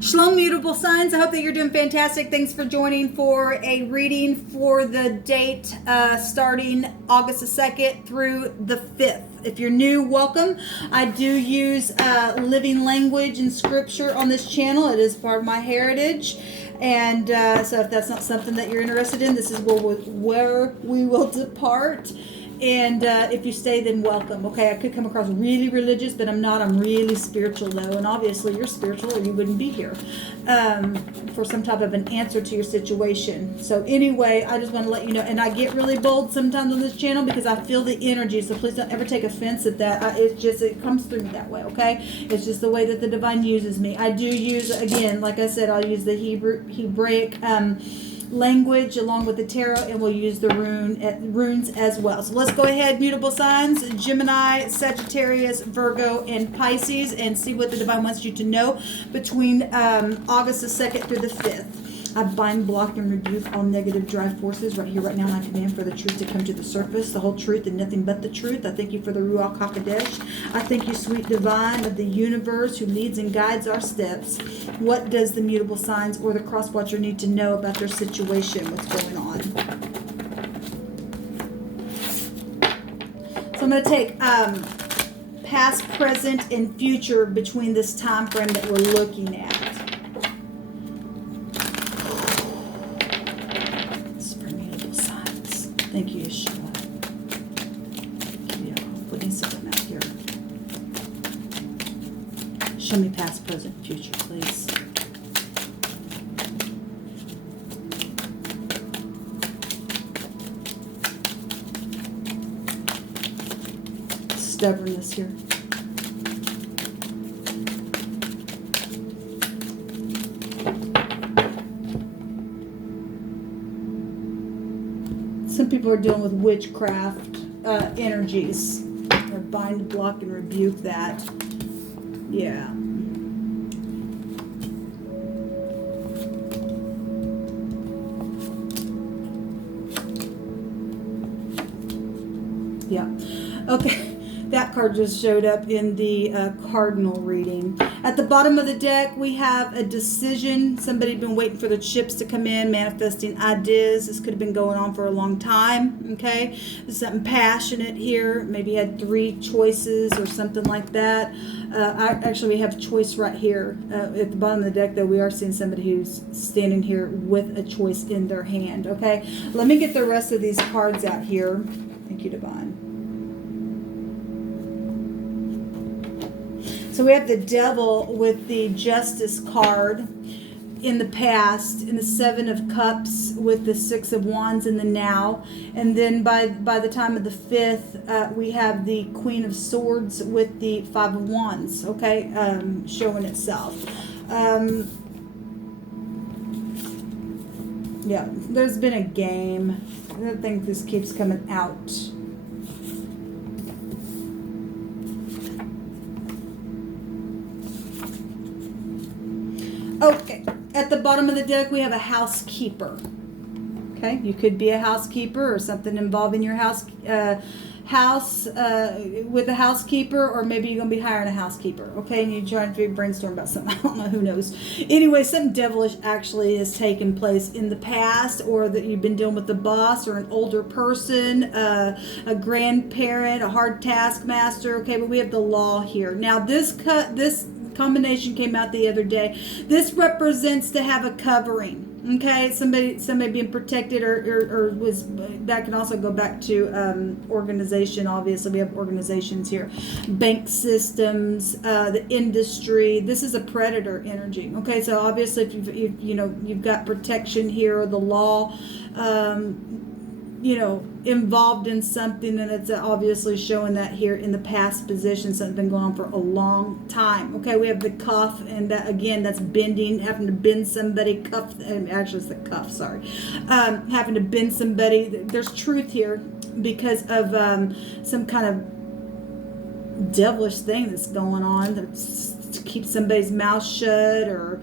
Shalom, mutable signs. I hope that you're doing fantastic. Thanks for joining for a reading for the date starting August the 2nd through the 5th. If you're new, welcome. I do use living language and scripture on this channel. It is part of my heritage. And so if that's not something that you're interested in, this is where we will depart. And if you stay, then welcome. Okay, I could come across really religious, but I'm not. I'm really spiritual, though. And obviously, you're spiritual or you wouldn't be here for some type of an answer to your situation. So anyway, I just want to let you know. And I get really bold sometimes on this channel because I feel the energy. So please don't ever take offense at that. It comes through me that way, okay? It's just the way that the divine uses me. I do use, again, like I said, I'll use the Hebraic language along with the tarot, and we'll use the runes as well. So let's go ahead, mutable signs, Gemini, Sagittarius, Virgo, and Pisces, and see what the divine wants you to know between August the 2nd through the 5th. I bind, block, and rebuke all negative drive forces right here, right now, and I command for the truth to come to the surface, the whole truth and nothing but the truth. I thank you for the Ruach HaKodesh. I thank you, sweet divine of the universe who leads and guides our steps. What does the mutable signs or the cross watcher need to know about their situation? What's going on? So I'm going to take past, present, and future between this time frame that we're looking at. Thank you, Yeshua. What is it out here? Show me past, present, future, please. Stubbornness here. Some people are dealing with witchcraft energies. Or bind, block, and rebuke that. Yeah. Yeah. Okay. That card just showed up in the cardinal reading. At the bottom of the deck, we have a decision. Somebody been waiting for the chips to come in, manifesting ideas. This could have been going on for a long time, okay? There's something passionate here. Maybe you had 3 choices or something like that. Actually, we have choice right here. At the bottom of the deck, though, we are seeing somebody who's standing here with a choice in their hand, okay? Let me get the rest of these cards out here. Thank you, Divine. So we have the Devil with the Justice card in the past, in the 7 of Cups with the 6 of Wands in the now. And then by the time of the 5th, we have the Queen of Swords with the 5 of Wands, okay, showing itself. Yeah, there's been a game. I think this keeps coming out. Okay, at the bottom of the deck, we have a housekeeper. Okay, you could be a housekeeper or something involving your house with a housekeeper, or maybe you're going to be hiring a housekeeper. Okay, and you're trying to brainstorm about something. I don't know, who knows. Anyway, something devilish actually has taken place in the past, or that you've been dealing with the boss or an older person, a grandparent, a hard taskmaster. Okay, but we have the law here. Now, this combination came out the other day. This represents to have a covering. Okay, somebody being protected, or was, that can also go back to organization. Obviously, we have organizations here, bank systems, the industry. This is a predator energy. Okay, so obviously, if you've got protection here, or the law, involved in something, and it's obviously showing that here in the past position, something's been going on for a long time. Okay, we have the cuff, and that, again, that's bending, having to bend somebody, actually it's the cuff, sorry, having to bend somebody. There's truth here because of some kind of devilish thing that's going on to keep somebody's mouth shut, or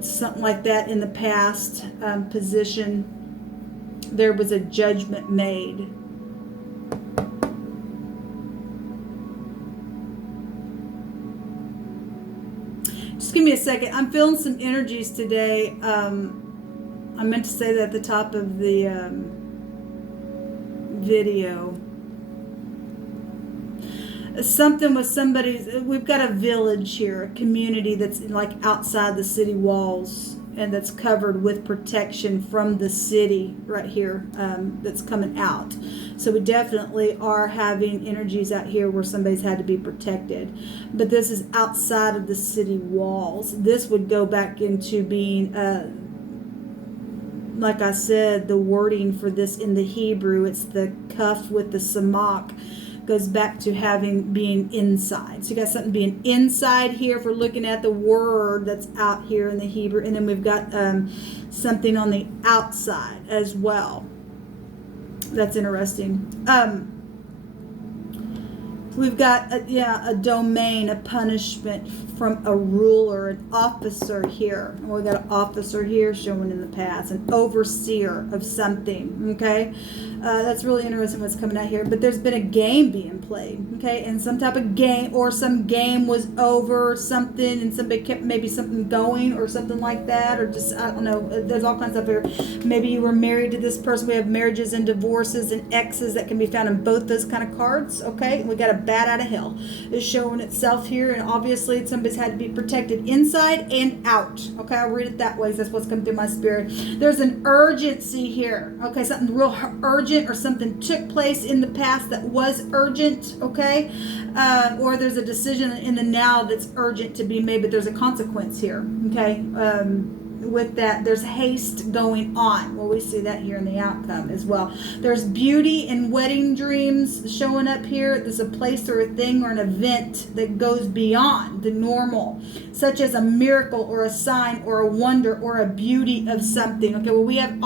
something like that in the past position. There was a judgment made. give me a second. I'm feeling some energies today. I meant to say that at the top of the video. Something with somebody's, we've got a village here, a community that's like outside the city walls and that's covered with protection from the city right here, that's coming out. So we definitely are having energies out here where somebody's had to be protected. But this is outside of the city walls. This would go back into being, like I said, the wording for this in the Hebrew, it's the kaf with the samak. Goes back to being inside. So you got something being inside here if we're looking at the word that's out here in the Hebrew. And then we've got something on the outside as well. That's interesting. We've got, a domain, a punishment from a ruler, an officer here. And we've got an officer here showing in the past, an overseer of something, okay? That's really interesting what's coming out here. But there's been a game being played, okay? And some type of game, or some game was over something and somebody kept maybe something going or something like that. Or just, I don't know, there's all kinds of here. Maybe you were married to this person. We have marriages and divorces and exes that can be found in both those kind of cards, okay? We got a bat out of hell is showing itself here, and obviously somebody's had to be protected inside and out, okay? I'll read it that way. That's what's coming through my spirit. There's an urgency here, okay? Something real urgent, or something took place in the past that was urgent, okay? Or there's a decision in the now that's urgent to be made, but there's a consequence here, okay? With that, there's haste going on. Well, we see that here in the outcome as well. There's beauty and wedding dreams showing up here. There's a place or a thing or an event that goes beyond the normal, such as a miracle or a sign or a wonder or a beauty of something. Okay, well, we have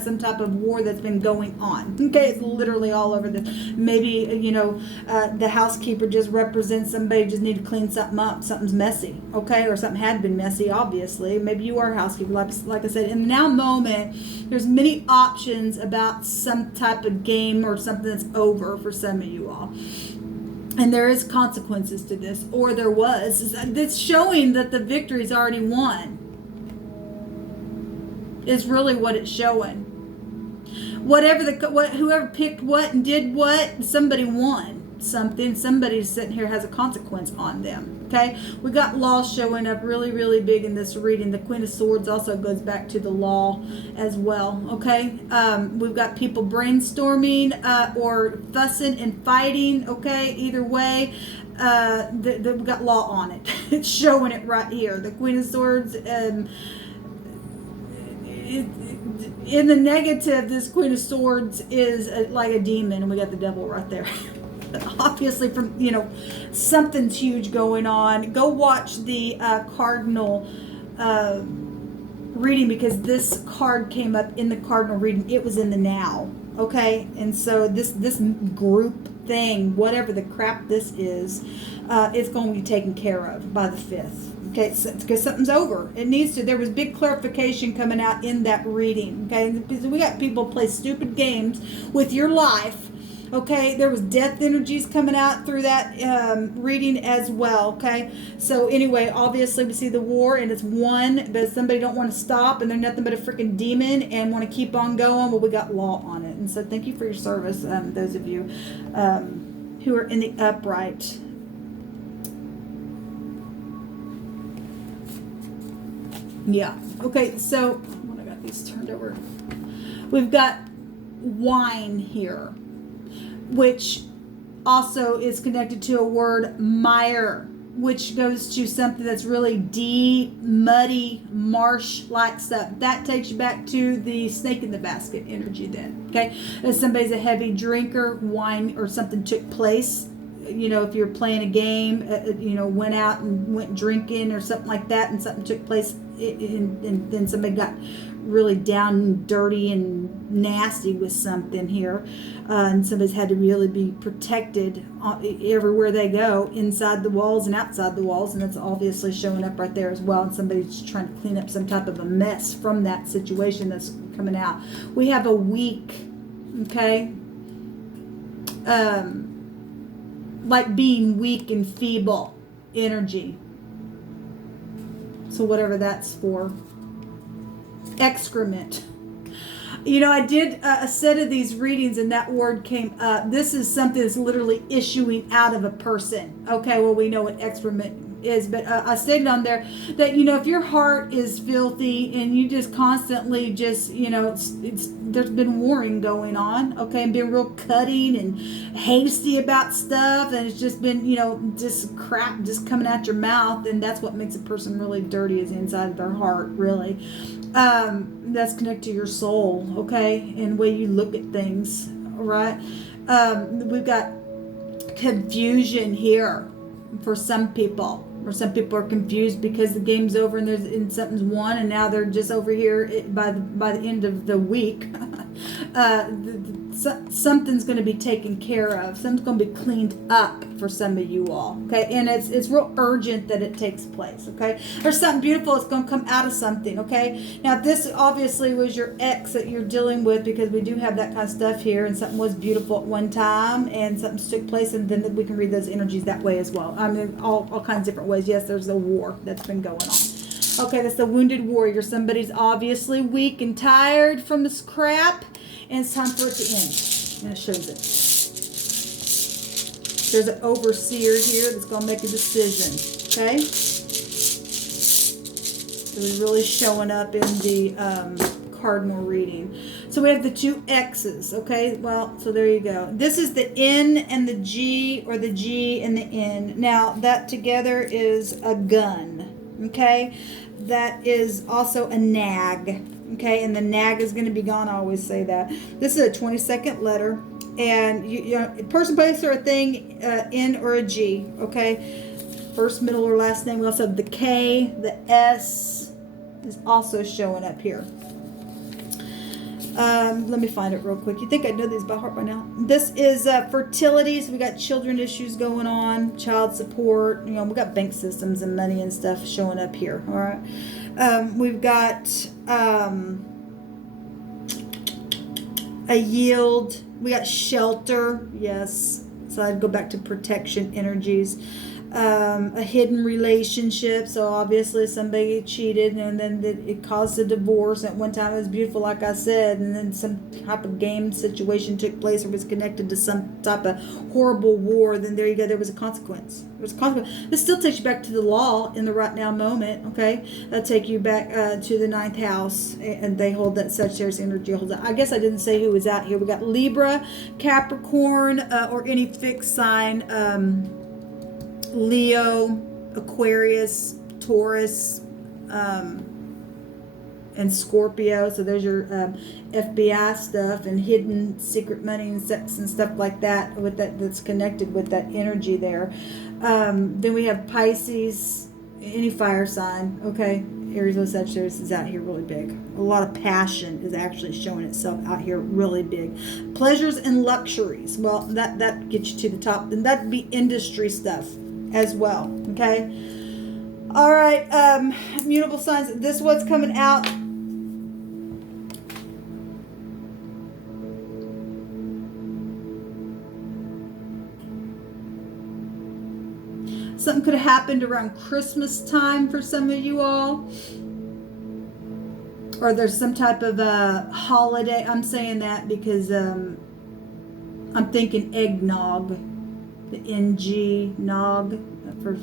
some type of war that's been going on. Okay, it's literally all over this. Maybe, the housekeeper just represents somebody just need to clean something up. Something's messy, okay, or something had been messy, obviously. Maybe you are a housekeeper, like I said. In the now moment, there's many options about some type of game or something that's over for some of you all. And there is consequences to this, or there was. It's showing that the victory's already won. Is really what it's showing. Whoever picked what and did what, somebody won something. Somebody sitting here has a consequence on them. Okay, we got law showing up really, really big in this reading. The Queen of Swords also goes back to the law as well. Okay, we've got people brainstorming or fussing and fighting. Okay, either way, we've got law on it. It's showing it right here. The Queen of Swords. In the negative, this Queen of Swords is like a demon, and we got the devil right there. Obviously, from something's huge going on. Go watch the cardinal reading, because this card came up in the cardinal reading. It was in the now, okay? And so this group thing, whatever the crap this is going to be taken care of by the 5th. Okay, because something's over. It needs to. There was big clarification coming out in that reading. Okay, because we got people play stupid games with your life. Okay, there was death energies coming out through that reading as well. Okay, so anyway, obviously we see the war and it's won, but somebody don't want to stop and they're nothing but a freaking demon and want to keep on going. Well, we got law on it, and so thank you for your service, those of you who are in the upright. Yeah. Okay, so when I got these turned over, we've got wine here, which also is connected to a word mire, which goes to something that's really deep, muddy, marsh-like stuff. That takes you back to the snake in the basket energy then, okay? If somebody's a heavy drinker, wine or something took place, if you're playing a game, went out and went drinking or something like that, and something took place, and then somebody got really down and dirty and nasty with something here, and somebody's had to really be protected everywhere they go, inside the walls and outside the walls, and that's obviously showing up right there as well, and somebody's trying to clean up some type of a mess from that situation that's coming out. We have a weak, okay, like being weak and feeble energy. So whatever that's for. Excrement. You know, I did a set of these readings and that word came up. This is something that's literally issuing out of a person. Okay, well, we know what excrement is, but I stated on there that, you know, if your heart is filthy and you just constantly just, you know, there's been warring going on, okay, and been real cutting and hasty about stuff, and it's just been, you know, just crap just coming out your mouth, and that's what makes a person really dirty, is inside of their heart, really. That's connected to your soul, okay, and the way you look at things, all right? We've got confusion here for some people. Or some people are confused because the game's over and something's won, and now they're just over here by the end of the week. Something's going to be taken care of. Something's going to be cleaned up for some of you all. Okay, and it's real urgent that it takes place. Okay, there's something beautiful that's going to come out of something. Okay, now this obviously was your ex that you're dealing with, because we do have that kind of stuff here, and something was beautiful at one time, and something took place, and then we can read those energies that way as well. I mean, all kinds of different ways. Yes, there's a war that's been going on. Okay, that's the wounded warrior. Somebody's obviously weak and tired from this crap, and it's time for it to end. And it shows it. There's an overseer here that's going to make a decision. Okay? It was really showing up in the cardinal reading. So we have the two X's. Okay? Well, so there you go. This is the N and the G, or the G and the N. Now, that together is a gun. Okay? That is also a nag. Okay, and the nag is going to be gone. I always say that. This is a 22nd letter, and you know, person, place, or a thing, N or a G. Okay, first, middle, or last name. We also have the K, the S is also showing up here. Let me find it real quick. You think I know these by heart by now? This is fertility. So we got children issues going on, child support. You know, we got bank systems and money and stuff showing up here. All right. We've got a yield. We got shelter. Yes. So I'd go back to protection energies. A hidden relationship. So obviously somebody cheated, and then it caused a divorce. At one time it was beautiful, like I said, and then some type of game situation took place, or was connected to some type of horrible war. Then there you go. There was a consequence. There was a consequence. This still takes you back to the law in the right now moment. Okay, that'll take you back to the 9th house, and they hold that Sagittarius energy holds that. I guess I didn't say who was out here. We got Libra, Capricorn, or any fixed sign. Leo, Aquarius, Taurus, and Scorpio. So there's your FBI stuff and hidden secret money and sex and stuff like that, with that's connected with that energy there. Then we have Pisces, any fire sign. Okay, Aries or Sagittarius is out here really big. A lot of passion is actually showing itself out here really big. Pleasures and luxuries. Well, that gets you to the top, and that'd be industry stuff as well. Okay, all right. Mutable signs. This is what's coming out. Something could have happened around Christmas time for some of you all, or there's some type of a holiday. I'm saying that because I'm thinking eggnog. The NG, nog, for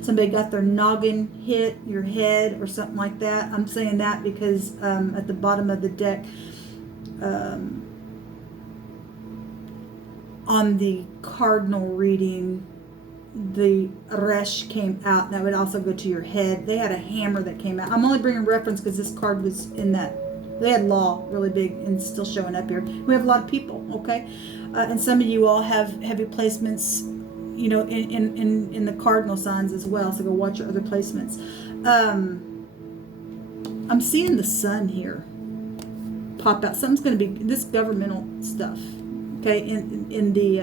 somebody got their noggin hit your head or something like that. I'm saying that because at the bottom of the deck, on the cardinal reading, the resh came out, and that would also go to your head. They had a hammer that came out. I'm only bringing reference because this card was in that. They had law really big and still showing up here. We have a lot of people, okay? And some of you all have heavy placements, you know, in the cardinal signs as well. So go watch your other placements. I'm seeing the sun here pop out. Something's going to be this governmental stuff, okay? In the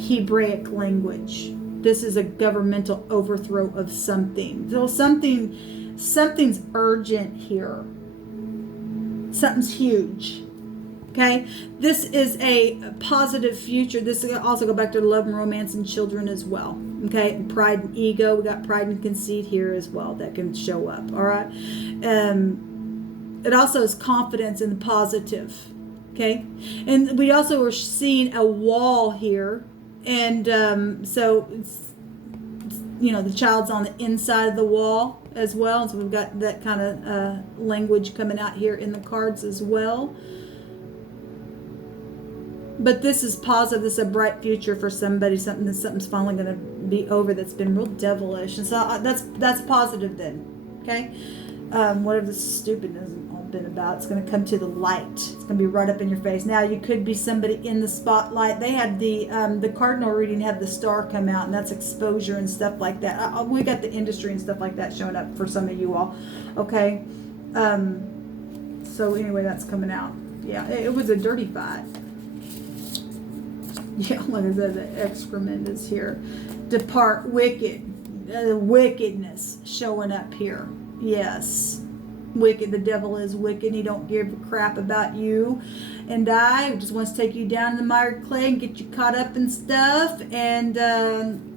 Hebraic language, this is a governmental overthrow of something. So something's urgent here. Something's huge. Okay, this is a positive future. This also go back to love and romance and children as well. Okay, and pride and ego. We got pride and conceit here as well that can show up. All right, it also is confidence in the positive. Okay, and we also are seeing a wall here, and so it's, you know, the child's on the inside of the wall as well. So we've got that kind of language coming out here in the cards as well. But this is positive. This is a bright future for somebody. Something's finally going to be over that's been real devilish, and so that's positive then. Okay, whatever the stupidness has all been about, it's going to come to the light. It's going to be right up in your face. Now you could be somebody in the spotlight. They had the cardinal reading had the star come out, and that's exposure and stuff like that. We got the industry and stuff like that showing up for some of you all. Okay, so anyway, that's coming out. Yeah, it was a dirty fight. Yeah, like I said, the excrement is here. Depart wicked. Wickedness showing up here. Yes. Wicked. The devil is wicked. He don't give a crap about you. And I just wants to take you down in the mired clay and get you caught up in stuff. And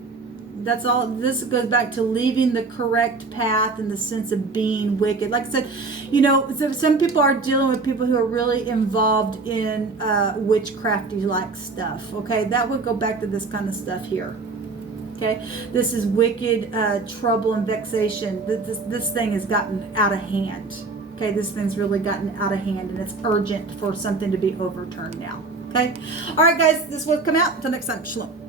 that's all. This goes back to leaving the correct path in the sense of being wicked. Like I said, you know, some people are dealing with people who are really involved in witchcrafty like stuff. Okay, that would go back to this kind of stuff here. Okay, this is wicked trouble and vexation. This thing has gotten out of hand. Okay, this thing's really gotten out of hand, and it's urgent for something to be overturned now. Okay, all right, guys, this will come out. Until next time, shalom.